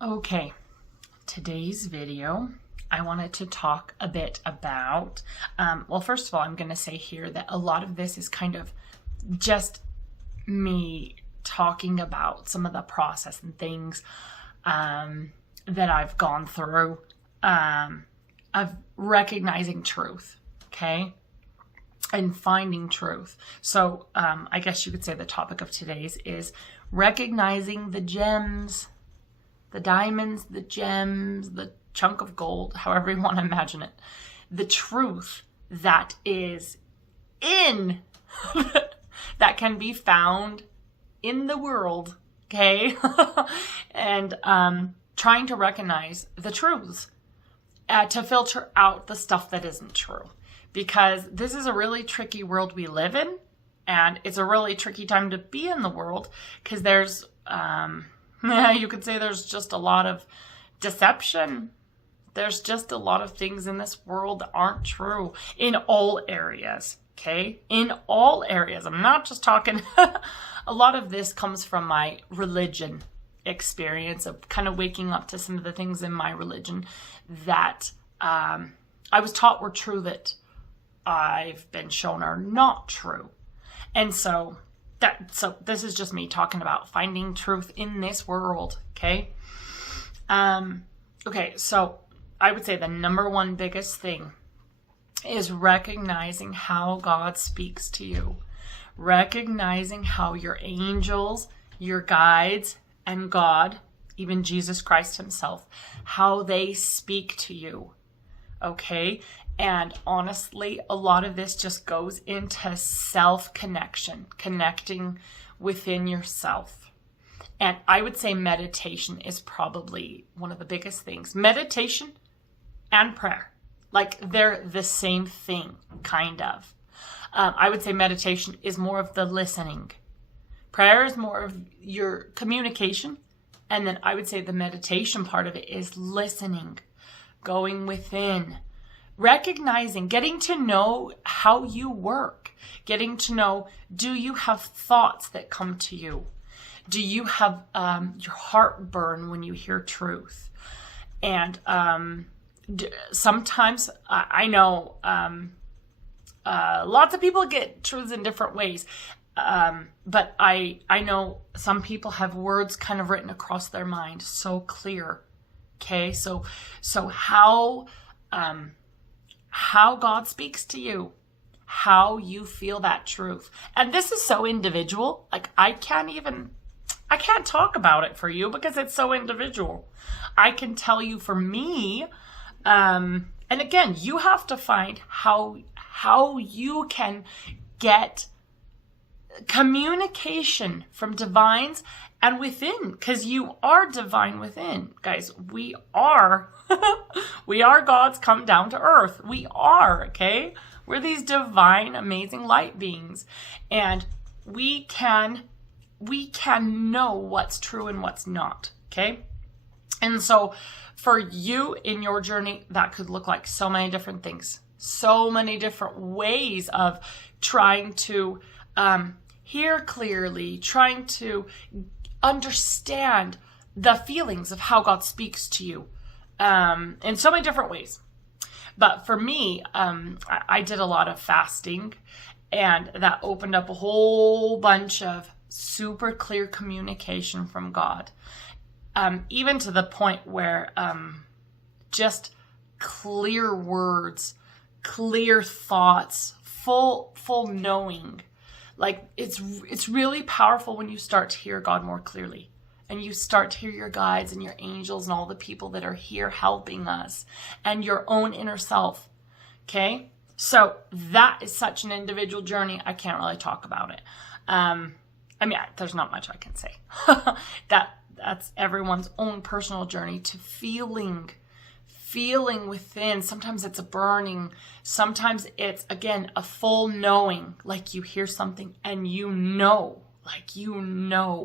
Okay, today's video, I wanted to talk a bit about, well, first of all, I'm going to say here that a lot of this is kind of just me talking about some of the process and things that I've gone through of recognizing truth, okay, and finding truth. So I guess you could say the topic of today's is recognizing the gems, the diamonds, the gems, the chunk of gold, however you want to imagine it, the truth that is in, that can be found in the world, okay? And trying to recognize the truths to filter out the stuff that isn't true. Because this is a really tricky world we live in, and it's a really tricky time to be in the world because there's you could say there's just a lot of deception. There's just a lot of things in this world that aren't true in all areas, okay? In all areas. I'm not just talking, a lot of this comes from my religion experience of kind of waking up to some of the things in my religion that I was taught were true that I've been shown are not true. And so this is just me talking about finding truth in this world, okay? Okay, so I would say the number one biggest thing is recognizing how God speaks to you. Recognizing how your angels, your guides, and God, even Jesus Christ himself, how they speak to you, okay? And honestly, a lot of this just goes into self-connection, connecting within yourself. And I would say meditation is probably one of the biggest things. Meditation and prayer, like they're the same thing, kind of. I would say meditation is more of the listening. Prayer is more of your communication. And then I would say the meditation part of it is listening, going within, recognizing, getting to know how you work, getting to know, do you have thoughts that come to you? Do you have your heart burn when you hear truth? And sometimes I know lots of people get truths in different ways. But I know some people have words kind of written across their mind so clear. Okay, so how God speaks to you, how you feel that truth. And this is so individual. Like I can't talk about it for you because it's so individual. I can tell you for me, and again, you have to find how you can get communication from divines and within, because you are divine within. Guys, we are gods come down to earth. We are, okay? We're these divine, amazing light beings. And we can know what's true and what's not, okay? And so for you in your journey, that could look like so many different things, so many different ways of trying to hear clearly, trying to understand the feelings of how God speaks to you in so many different ways. But for me, I did a lot of fasting, and that opened up a whole bunch of super clear communication from God, even to the point where just clear words, clear thoughts, full knowing. Like it's really powerful when you start to hear God more clearly, and you start to hear your guides and your angels and all the people that are here helping us and your own inner self. Okay. So that is such an individual journey. I can't really talk about it. There's not much I can say. That's everyone's own personal journey to feeling within. Sometimes it's a burning. Sometimes it's, again, a full knowing, like you hear something and you know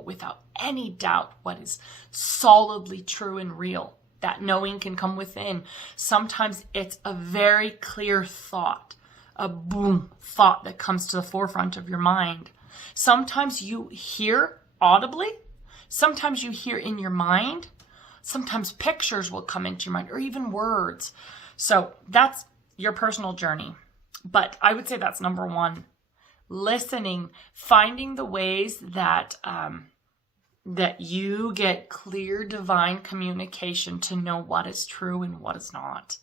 without any doubt what is solidly true and real. That knowing can come within. Sometimes it's a very clear thought, a boom thought that comes to the forefront of your mind. Sometimes you hear audibly. Sometimes you hear in your mind. sometimes pictures will come into your mind or even words. So that's your personal journey. But I would say that's number one. Listening, finding the ways that that you get clear divine communication to know what is true and what is not.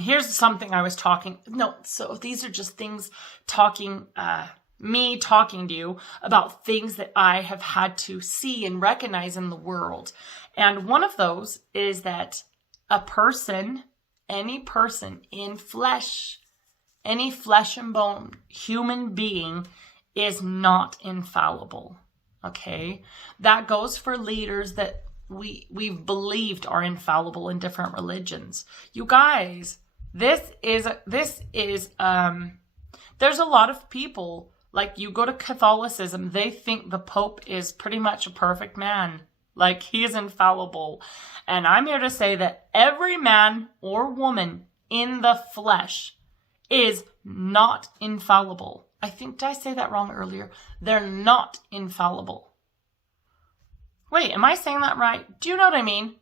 Here's something I was talking. No, so these are just things me talking to you about things that I have had to see and recognize in the world. And one of those is that a person, any person in flesh, any flesh and bone human being is not infallible. Okay? That goes for leaders that we've believed are infallible in different religions. You guys, there's a lot of people, like you go to Catholicism, they think the Pope is pretty much a perfect man. Like he is infallible. And I'm here to say that every man or woman in the flesh is not infallible. Did I say that wrong earlier? They're not infallible. Wait, am I saying that right? Do you know what I mean?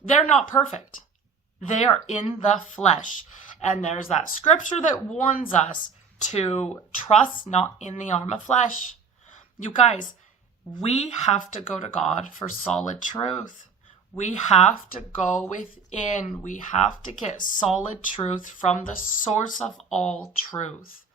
They're not perfect. They are in the flesh. And there's that scripture that warns us to trust not in the arm of flesh. You guys, we have to go to God for solid truth. We have to go within. We have to get solid truth from the source of all truth.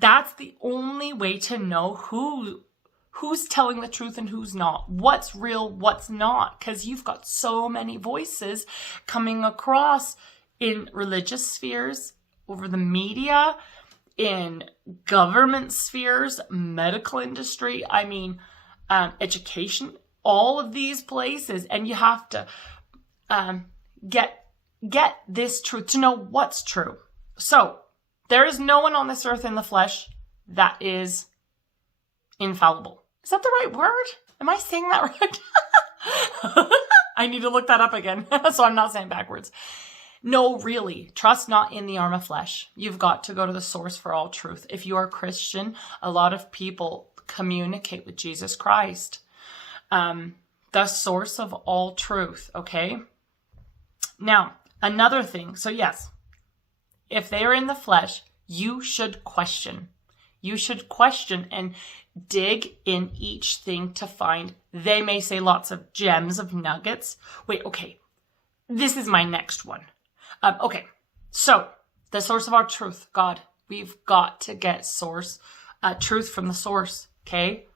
That's the only way to know who's telling the truth and who's not. What's real, what's not. Because you've got so many voices coming across in religious spheres, over the media, in government spheres, medical industry, education, all of these places. And you have to get this truth to know what's true. So there is no one on this earth in the flesh that is infallible. Is that the right word? Am I saying that right? I need to look that up again, so I'm not saying backwards. No, really. Trust not in the arm of flesh. You've got to go to the source for all truth. If you are Christian, a lot of people communicate with Jesus Christ, the source of all truth, okay? Now, another thing. So yes, if they are in the flesh, you should question. You should question and dig in each thing to find. They may say lots of gems of nuggets. Wait, okay. This is my next one. Okay, so the source of our truth, God. We've got to get truth from the source, okay?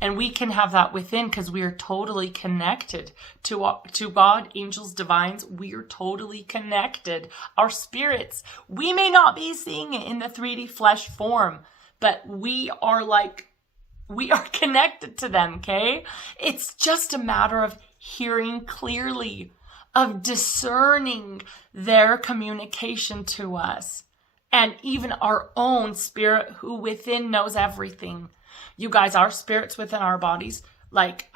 And we can have that within because we are totally connected to God, angels, divines. We are totally connected. Our spirits, we may not be seeing it in the 3D flesh form, but we are connected to them, okay? It's just a matter of hearing clearly, of discerning their communication to us, and even our own spirit who within knows everything. You guys, our spirits within our bodies, like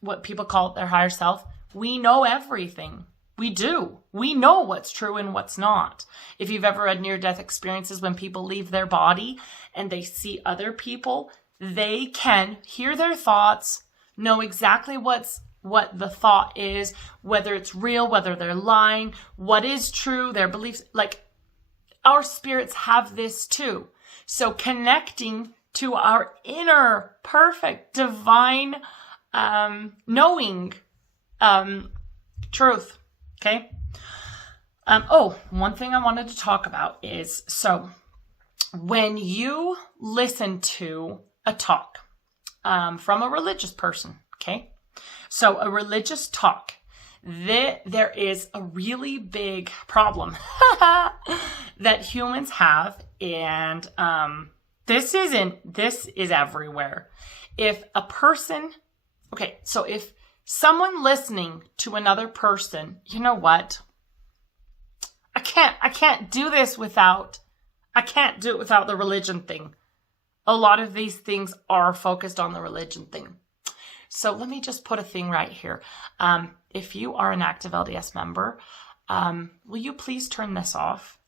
what people call their higher self, we know everything. We do. We know what's true and what's not. If you've ever had near-death experiences when people leave their body and they see other people, they can hear their thoughts, know exactly what the thought is, whether it's real, whether they're lying, what is true, their beliefs. Like, our spirits have this too. So connecting to our inner, perfect, divine, knowing truth. Okay? One thing I wanted to talk about is, so when you listen to a talk from a religious person, okay? So a religious talk, there is a really big problem that humans have, and this is everywhere. If someone listening to another person, you know what? I can't do it without the religion thing. A lot of these things are focused on the religion thing. So let me just put a thing right here. If you are an active LDS member, will you please turn this off?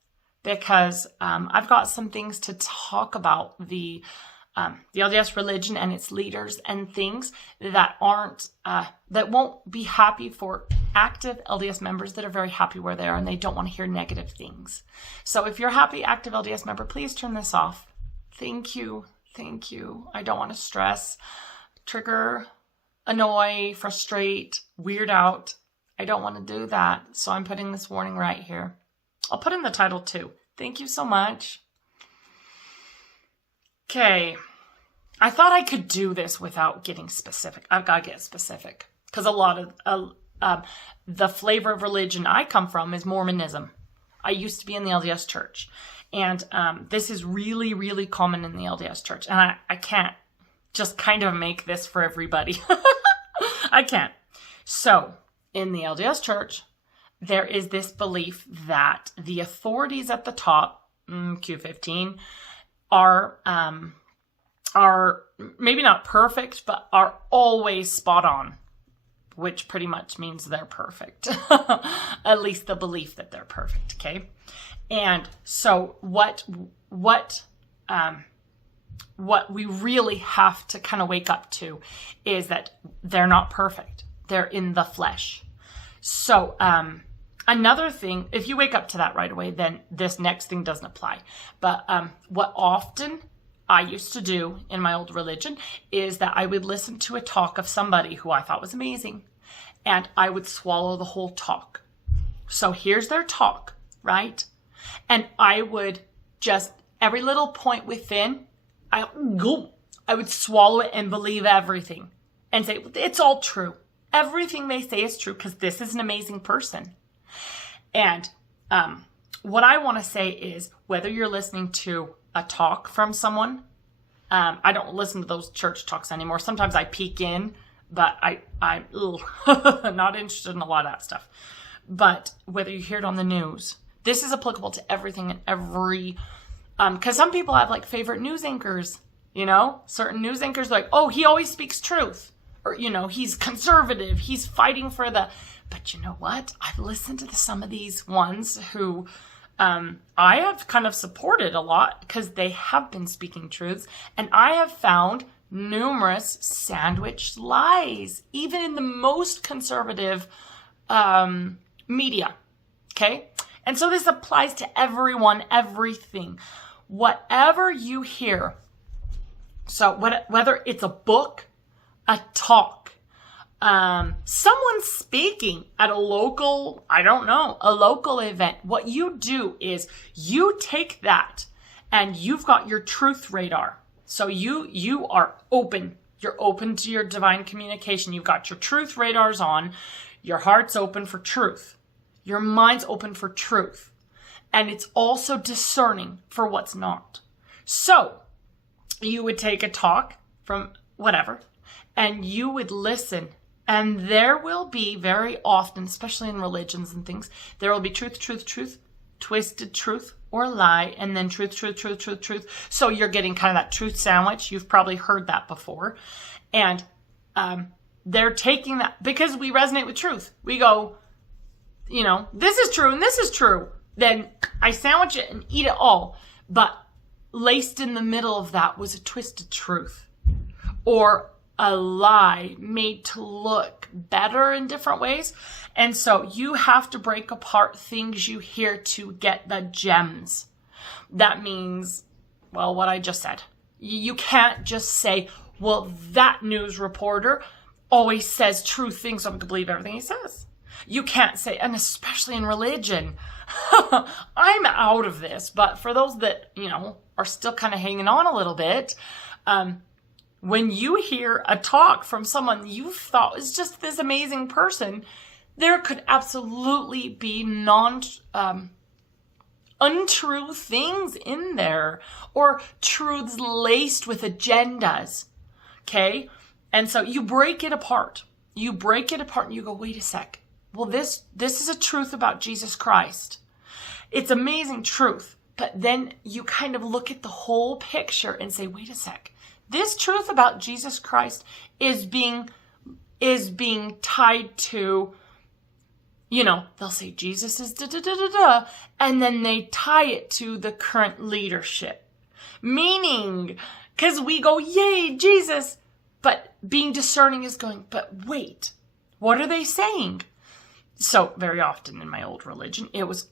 Because I've got some things to talk about the the LDS religion and its leaders and things that aren't, that won't be happy for active LDS members that are very happy where they are and they don't want to hear negative things. So if you're a happy, active LDS member, please turn this off. Thank you. Thank you. I don't want to stress, trigger, annoy, frustrate, weird out. I don't want to do that. So I'm putting this warning right here. I'll put in the title too. Thank you so much. Okay. I thought I could do this without getting specific. I've got to get specific because a lot of the flavor of religion I come from is Mormonism. I used to be in the LDS church. And this is really, really common in the LDS church. And I can't just kind of make this for everybody. I can't. So, in the LDS church, there is this belief that the authorities at the top, Q15, are maybe not perfect, but are always spot on, which pretty much means they're perfect. At least the belief that they're perfect, okay? And so what we really have to kind of wake up to is that they're not perfect. They're in the flesh. So another thing, if you wake up to that right away, then this next thing doesn't apply. But what often I used to do in my old religion is that I would listen to a talk of somebody who I thought was amazing, and I would swallow the whole talk. So here's their talk, right? And I would just, every little point within, I would swallow it and believe everything and say, it's all true. Everything they say is true because this is an amazing person. And what I want to say is, whether you're listening to a talk from someone, I don't listen to those church talks anymore. Sometimes I peek in, but I'm not interested in a lot of that stuff. But whether you hear it on the news, this is applicable to everything and every, because some people have like favorite news anchors, you know, certain news anchors are like, oh, he always speaks truth, or, you know, he's conservative, he's fighting for the, but you know what? I've listened to some of these ones who I have kind of supported a lot because they have been speaking truths, and I have found numerous sandwiched lies, even in the most conservative media, okay? And so this applies to everyone, everything. Whatever you hear, so whether it's a book, a talk, someone speaking at a local, I don't know, a local event, what you do is you take that and you've got your truth radar. So you are open. You're open to your divine communication. You've got your truth radars on. Your heart's open for truth. Your mind's open for truth. And it's also discerning for what's not. So you would take a talk from whatever, and you would listen. And there will be very often, especially in religions and things, there will be truth, truth, truth, twisted truth or lie, and then truth, truth, truth, truth, truth. So you're getting kind of that truth sandwich. You've probably heard that before. And they're taking that because we resonate with truth. We go, you know, this is true and this is true. Then I sandwich it and eat it all. But laced in the middle of that was a twisted truth or a lie made to look better in different ways. And so you have to break apart things you hear to get the gems. That means, well, what I just said. You can't just say, well, that news reporter always says true things, so I'm going to believe everything he says. You can't say, and especially in religion, I'm out of this. But for those that, you know, are still kind of hanging on a little bit, when you hear a talk from someone you thought was just this amazing person, there could absolutely be untrue things in there, or truths laced with agendas. Okay? And so you break it apart. You break it apart and you go, wait a sec. Well, this is a truth about Jesus Christ. It's amazing truth. But then you kind of look at the whole picture and say, wait a sec. This truth about Jesus Christ is being tied to, you know, they'll say Jesus is da-da-da-da-da, and then they tie it to the current leadership. Meaning, Because we go, yay, Jesus. But being discerning is going, but wait, what are they saying? So very often in my old religion, it was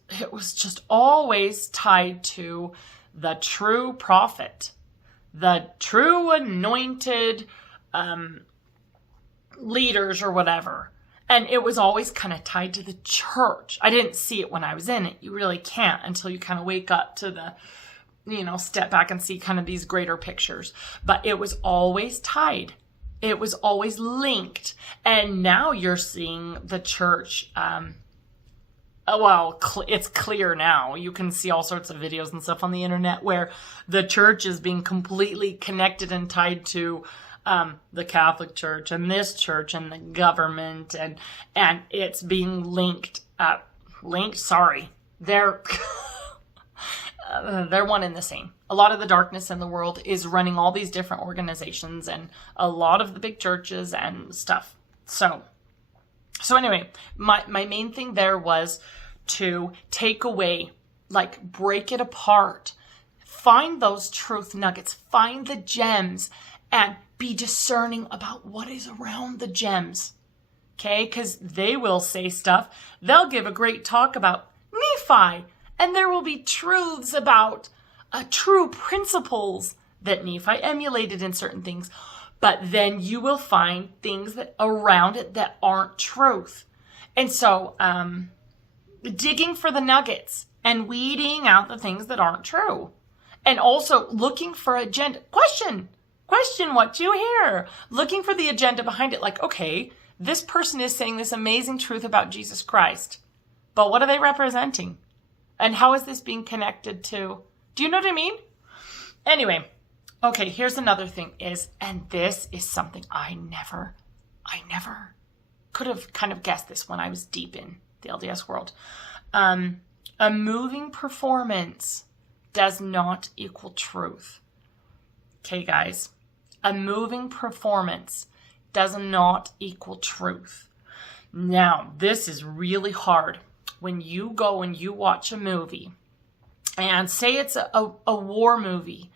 just always tied to the true prophet, the true anointed leaders or whatever. And it was always kind of tied to the church. I didn't see it when I was in it. You really can't until you kind of wake up to the, step back and see kind of these greater pictures. But it was always tied. It was always linked. And now you're seeing the church, it's clear now. You can see all sorts of videos and stuff on the internet where the church is being completely connected and tied to the Catholic Church and this church and the government, and it's being linked. They're one and the same. A lot of the darkness in the world is running all these different organizations and a lot of the big churches and stuff. So anyway, my main thing there was to take away, break it apart, find those truth nuggets, find the gems, and be discerning about what is around the gems. Okay? Because they will say stuff. They'll give a great talk about Nephi, and there will be truths about true principles that Nephi emulated in certain things. But then you will find things that around it that aren't truth. And so digging for the nuggets and weeding out the things that aren't true. And also looking for agenda. Question what you hear. Looking for the agenda behind it. Okay, this person is saying this amazing truth about Jesus Christ. But what are they representing? And how is this being connected to? Do you know what I mean? Anyway, okay, here's another thing and this is something I never could have kind of guessed this when I was deep in the LDS world. A moving performance does not equal truth. Okay, guys, a moving performance does not equal truth. Now, this is really hard. When you go and you watch a movie, and say it's a war movie,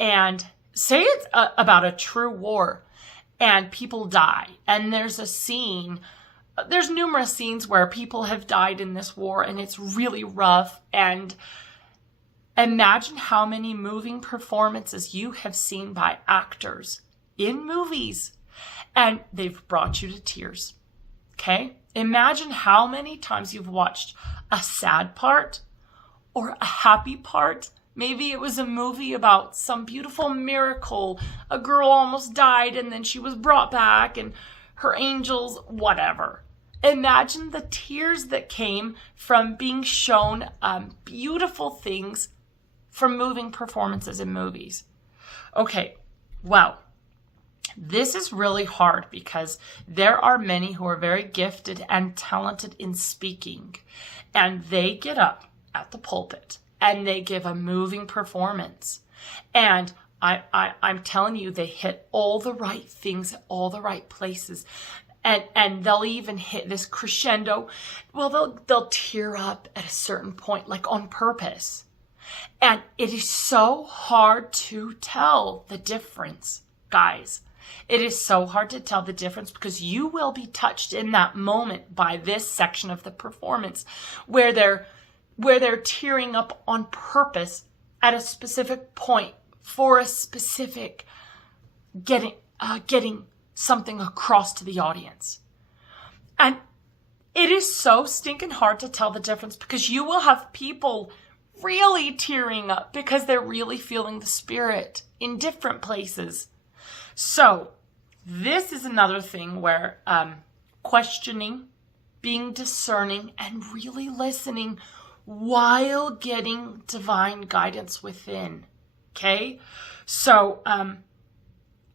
and say it's about a true war, and people die, and there's numerous scenes where people have died in this war, and it's really rough, and imagine how many moving performances you have seen by actors in movies, and they've brought you to tears, okay? Imagine how many times you've watched a sad part or a happy part. Maybe it was a movie about some beautiful miracle. A girl almost died and then she was brought back and her angels, whatever. Imagine the tears that came from being shown beautiful things from moving performances in movies. Okay, well, this is really hard because there are many who are very gifted and talented in speaking, and they get up at the pulpit and they give a moving performance. And I'm telling you, they hit all the right things at all the right places. And they'll even hit this crescendo. Well, they'll tear up at a certain point, on purpose. And it is so hard to tell the difference, guys. It is so hard to tell the difference because you will be touched in that moment by this section of the performance where they're tearing up on purpose at a specific point for a specific getting something across to the audience. And it is so stinking hard to tell the difference because you will have people really tearing up because they're really feeling the Spirit in different places. So this is another thing where questioning, being discerning, and really listening while getting divine guidance within. Okay? So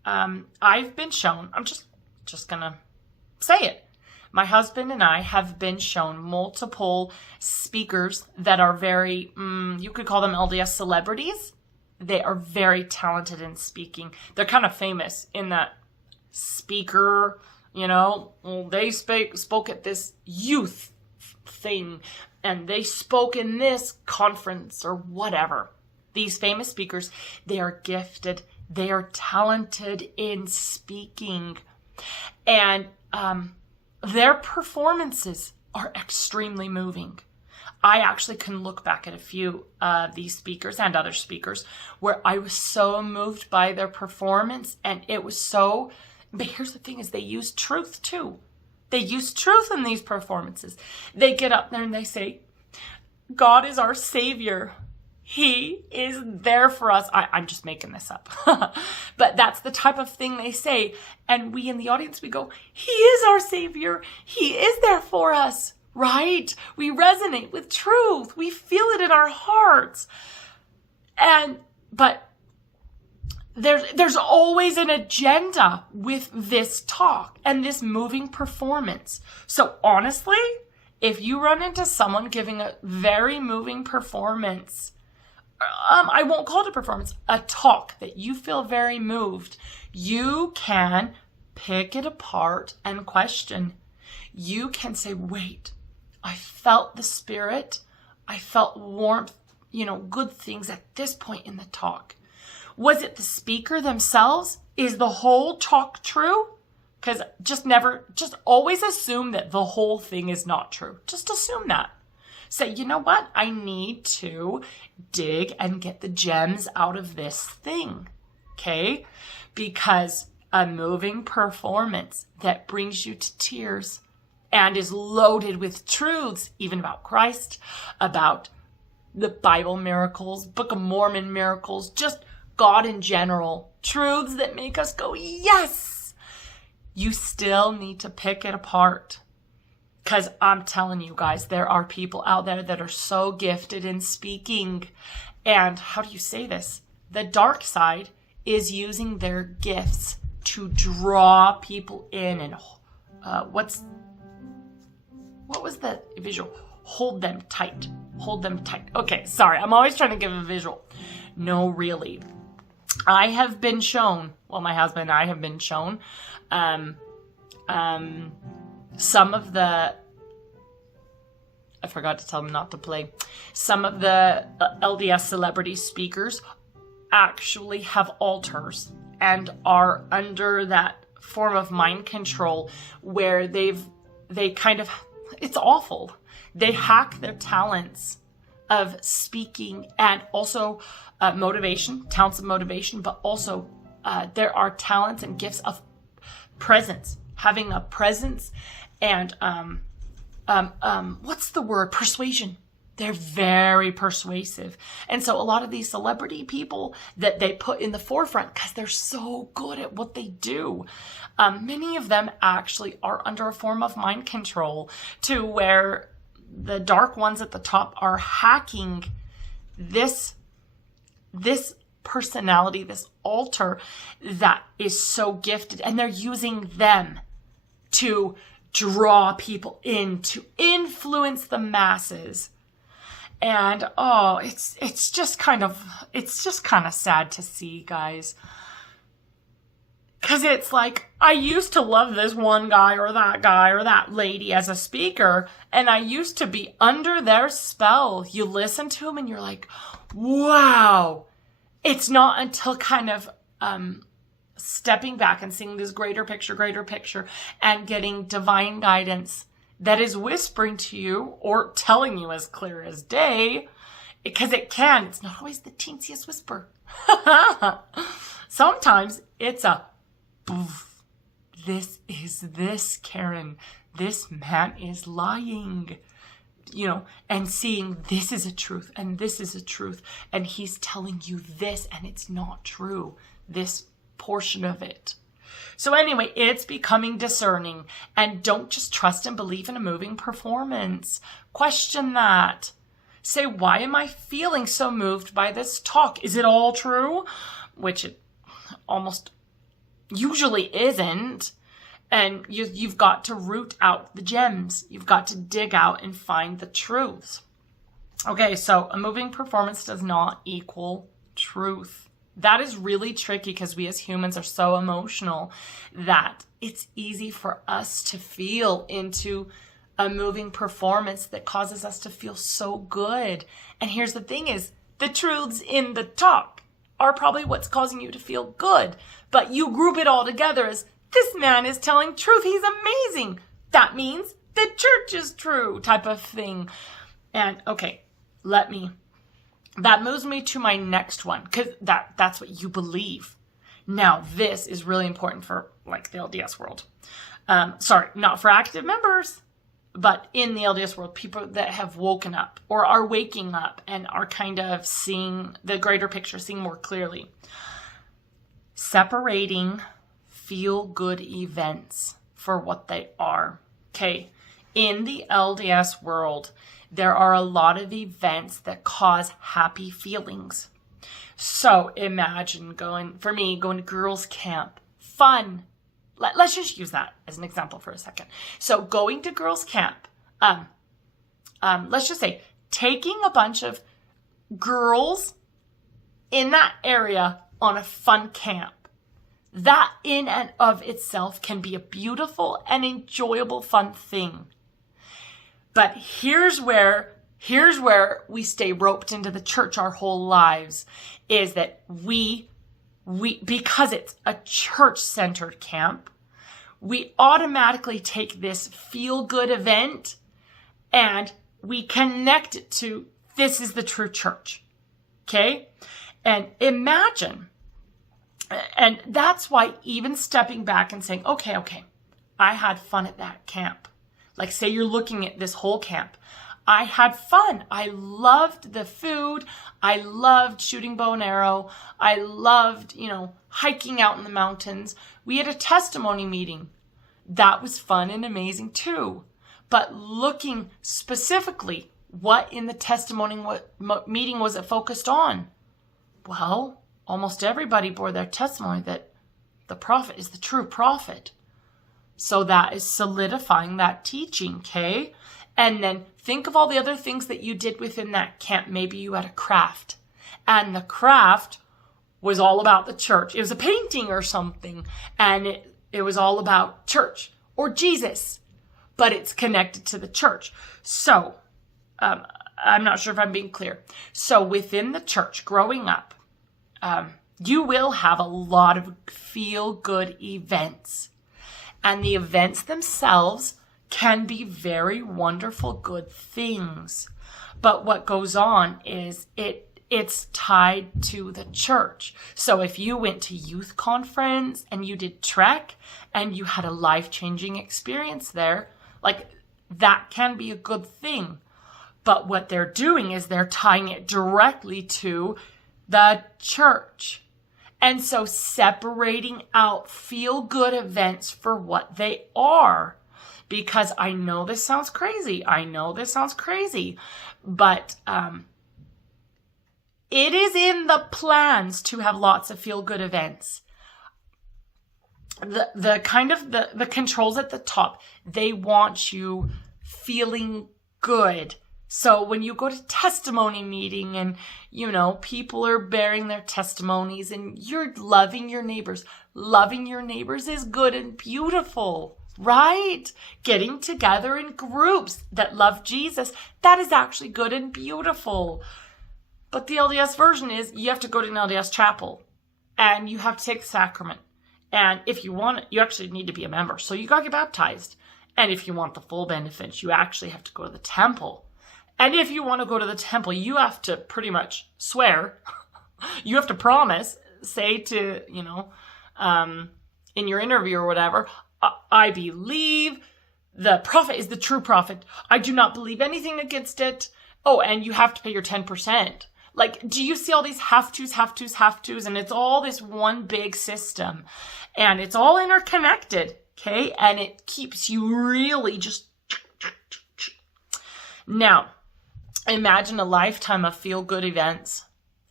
I've been shown, I'm just gonna say it. My husband and I have been shown multiple speakers that are very, you could call them LDS celebrities. They are very talented in speaking. They're kind of famous in that speaker, they spoke at this youth thing, and they spoke in this conference or whatever. These famous speakers, they are gifted. They are talented in speaking. And their performances are extremely moving. I actually can look back at a few of these speakers and other speakers where I was so moved by their performance, and it was so, but here's the thing is they use truth too. They use truth in these performances. They get up there and they say, God is our Savior. He is there for us. I'm just making this up. But that's the type of thing they say. And we in the audience, we go, He is our Savior. He is there for us, right? We resonate with truth. We feel it in our hearts. But there's always an agenda with this talk and this moving performance. So honestly, if you run into someone giving a very moving performance, I won't call it a performance, a talk that you feel very moved, you can pick it apart and question. You can say, wait, I felt the Spirit. I felt warmth, good things at this point in the talk. Was it the speaker themselves? Is the whole talk true? Because just always assume that the whole thing is not true. Just assume that. Say, you know what? I need to dig and get the gems out of this thing. Okay? Because a moving performance that brings you to tears and is loaded with truths, even about Christ, about the Bible miracles, Book of Mormon miracles, just God in general, truths that make us go, yes! You still need to pick it apart. Because I'm telling you guys, there are people out there that are so gifted in speaking. And how do you say this? The dark side is using their gifts to draw people in. And what was the visual? Hold them tight. Hold them tight. Okay, sorry. I'm always trying to give a visual. No, really. I have been shown, well, my husband and I have been shown, some of the, I forgot to tell them not to play, some of the LDS celebrity speakers actually have altars and are under that form of mind control where they kind of, it's awful. They hack their talents of speaking and also motivation, talents of motivation, but also there are talents and gifts of presence, having a presence and what's the word? Persuasion. They're very persuasive. And so a lot of these celebrity people that they put in the forefront because they're so good at what they do, many of them actually are under a form of mind control to where the dark ones at the top are hacking this personality, this altar that is so gifted, and they're using them to draw people in, to influence the masses. And it's just kind of sad to see, guys. Cause it's like, I used to love this one guy or that lady as a speaker, and I used to be under their spell. You listen to them and you're like, wow. It's not until kind of stepping back and seeing this greater picture and getting divine guidance that is whispering to you or telling you as clear as day, because it's not always the teensiest whisper. Sometimes it's a poof. This is this, Karen. This man is lying. And seeing this is a truth and this is a truth, and he's telling you this and it's not true, this portion of it. So anyway, it's becoming discerning, and don't just trust and believe in a moving performance. Question that. Say, why am I feeling so moved by this talk? Is it all true? Which it almost usually isn't. And you've got to root out the gems. You've got to dig out and find the truths. Okay, so a moving performance does not equal truth. That is really tricky because we as humans are so emotional that it's easy for us to feel into a moving performance that causes us to feel so good. And here's the thing is, the truths in the talk are probably what's causing you to feel good. But you group it all together as, this man is telling truth. He's amazing. That means the church is true, type of thing. And okay, that moves me to my next one, because that's what you believe. Now, this is really important for like the LDS world. Sorry, not for active members, but in the LDS world, people that have woken up or are waking up and are kind of seeing the greater picture, seeing more clearly. Separating feel-good events for what they are. Okay, in the LDS world, there are a lot of events that cause happy feelings. So imagine going to girls' camp. Fun. Let's just use that as an example for a second. So going to girls' camp, let's just say taking a bunch of girls in that area on a fun camp. That in and of itself can be a beautiful and enjoyable fun thing. But here's where we stay roped into the church our whole lives, is that we because it's a church-centered camp, we automatically take this feel-good event and we connect it to, this is the true church. Okay? And imagine, and that's why even stepping back and saying, okay, I had fun at that camp. Like, say you're looking at this whole camp. I had fun. I loved the food. I loved shooting bow and arrow. I loved, hiking out in the mountains. We had a testimony meeting. That was fun and amazing too. But looking specifically, what in the testimony meeting was it focused on? Well, almost everybody bore their testimony that the prophet is the true prophet. So that is solidifying that teaching, okay? And then think of all the other things that you did within that camp. Maybe you had a craft, and the craft was all about the church. It was a painting or something, and it was all about church or Jesus, but it's connected to the church. So I'm not sure if I'm being clear. So within the church, growing up, you will have a lot of feel-good events. And the events themselves can be very wonderful, good things. But what goes on is it's tied to the church. So if you went to youth conference and you did Trek and you had a life-changing experience there, like, that can be a good thing. But what they're doing is they're tying it directly to the church. And so separating out feel-good events for what they are. Because I know this sounds crazy. But it is in the plans to have lots of feel-good events. The controls at the top, they want you feeling good. So when you go to testimony meeting and, people are bearing their testimonies and you're loving your neighbors. Loving your neighbors is good and beautiful, right? Getting together in groups that love Jesus, that is actually good and beautiful. But the LDS version is you have to go to an LDS chapel and you have to take the sacrament. And if you want it, you actually need to be a member. So you got to get baptized. And if you want the full benefits, you actually have to go to the temple. And if you want to go to the temple, you have to pretty much swear. You have to promise, say to, in your interview or whatever, I believe the prophet is the true prophet. I do not believe anything against it. Oh, and you have to pay your 10%. Like, do you see all these have tos? And it's all this one big system. And it's all interconnected, okay? And it keeps you really just... Now, imagine a lifetime of feel-good events.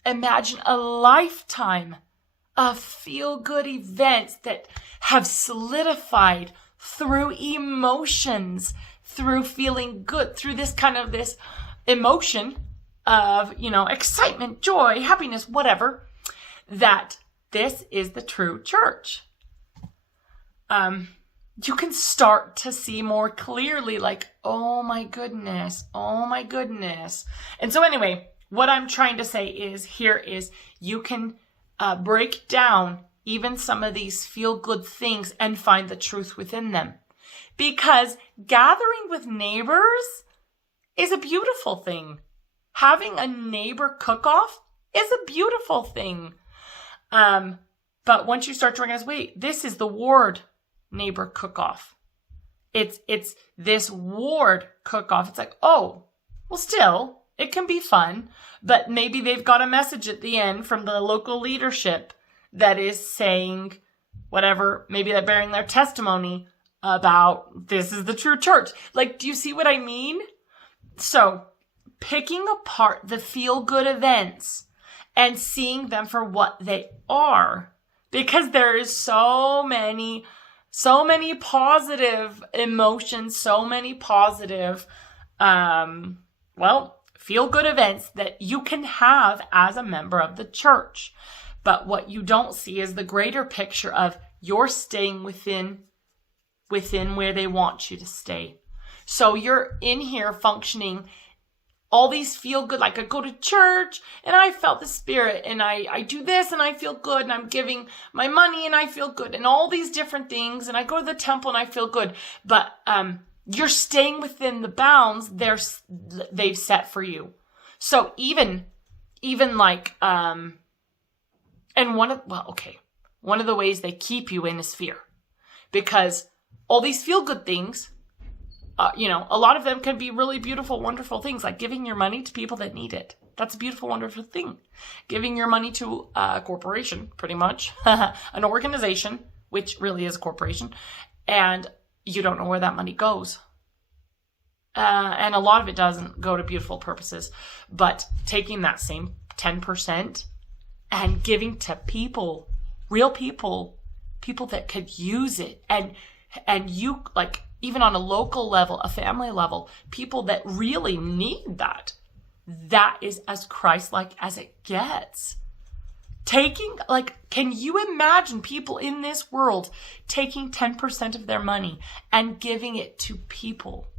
Imagine a lifetime of feel-good events that have solidified through emotions, through feeling good, through this emotion of, excitement, joy, happiness, whatever, that this is the true church. You can start to see more clearly, like, oh my goodness. And so anyway, what I'm trying to say is, you can break down even some of these feel-good things and find the truth within them. Because gathering with neighbors is a beautiful thing. Having a neighbor cook-off is a beautiful thing. But once you start to recognize, wait, this is the ward neighbor cook-off. It's this ward cook-off. It's like, oh, well, still, it can be fun, but maybe they've got a message at the end from the local leadership that is saying whatever, maybe they're bearing their testimony about this is the true church. Like, do you see what I mean? So, picking apart the feel-good events and seeing them for what they are, because there is so many positive emotions, so many positive, feel-good events that you can have as a member of the church. But what you don't see is the greater picture of you're staying within where they want you to stay. So you're in here functioning all these feel good, like I go to church and I felt the Spirit and I do this and I feel good and I'm giving my money and I feel good and all these different things and I go to the temple and I feel good. But you're staying within the bounds they've set for you. So even like, and one of the ways they keep you in is fear. Because all these feel good things, a lot of them can be really beautiful, wonderful things, like giving your money to people that need it. That's a beautiful, wonderful thing. Giving your money to a corporation, pretty much, an organization, which really is a corporation, and you don't know where that money goes. And a lot of it doesn't go to beautiful purposes. But taking that same 10% and giving to people, real people that could use it, and you, like, even on a local level, a family level, people that really need that. That is as Christ-like as it gets. Can you imagine people in this world taking 10% of their money and giving it to people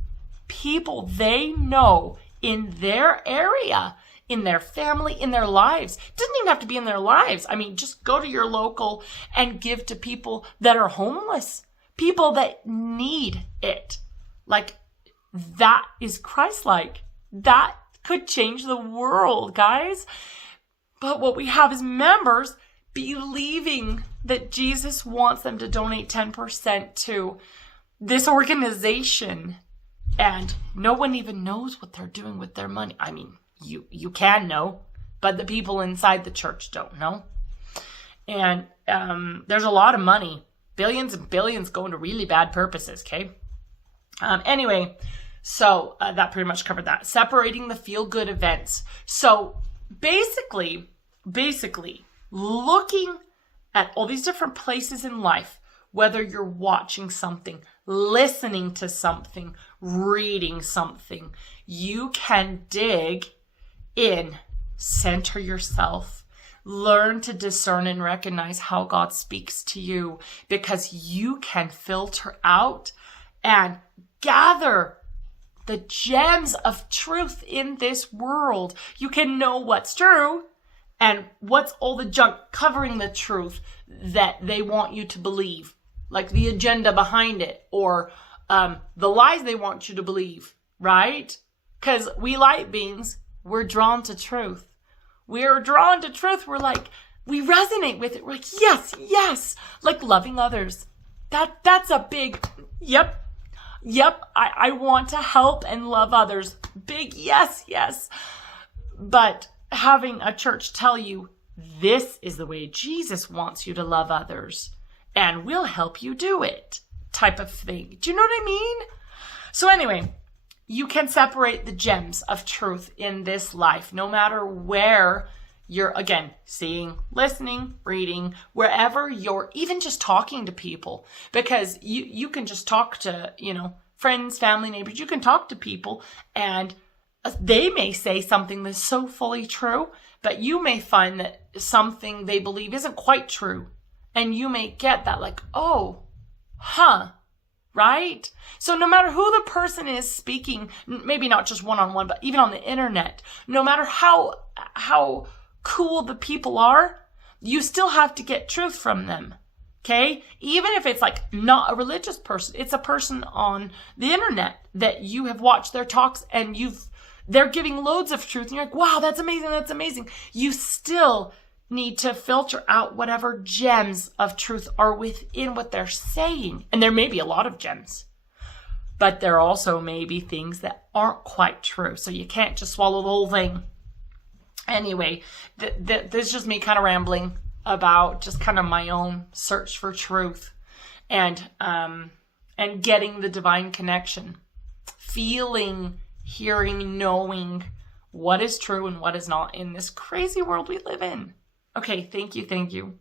they know in their area, in their family, in their lives? It doesn't even have to be in their lives. I mean, just go to your local and give to people that are homeless. People that need it. Like, that is Christ-like. That could change the world, guys. But what we have is members believing that Jesus wants them to donate 10% to this organization. And no one even knows what they're doing with their money. I mean, you can know, but the people inside the church don't know. And there's a lot of money. Billions and billions going to really bad purposes, okay? Anyway, so that pretty much covered that. Separating the feel-good events. So basically, looking at all these different places in life, whether you're watching something, listening to something, reading something, you can dig in, center yourself, learn to discern and recognize how God speaks to you, because you can filter out and gather the gems of truth in this world. You can know what's true and what's all the junk covering the truth that they want you to believe, like the agenda behind it, or the lies they want you to believe, right? Because we light beings, we're drawn to truth. We're drawn to truth. We're like, we resonate with it. We're like, yes. Like loving others. That's a big, yep. I want to help and love others. Big yes. But having a church tell you, this is the way Jesus wants you to love others, and we'll help you do it, type of thing. Do you know what I mean? So anyway, you can separate the gems of truth in this life, no matter where you're, again, seeing, listening, reading, wherever you're even just talking to people. Because you can just talk to, friends, family, neighbors. You can talk to people and they may say something that's so fully true, but you may find that something they believe isn't quite true. And you may get that like, oh, right? So no matter who the person is speaking, maybe not just one-on-one, but even on the internet, no matter how cool the people are, you still have to get truth from them. Okay? Even if it's like not a religious person, it's a person on the internet that you have watched their talks and they're giving loads of truth and you're like, wow, that's amazing, that's amazing. You still need to filter out whatever gems of truth are within what they're saying. And there may be a lot of gems, but there also may be things that aren't quite true. So you can't just swallow the whole thing. Anyway, this is just me kind of rambling about just kind of my own search for truth and getting the divine connection, feeling, hearing, knowing what is true and what is not in this crazy world we live in. Okay, thank you.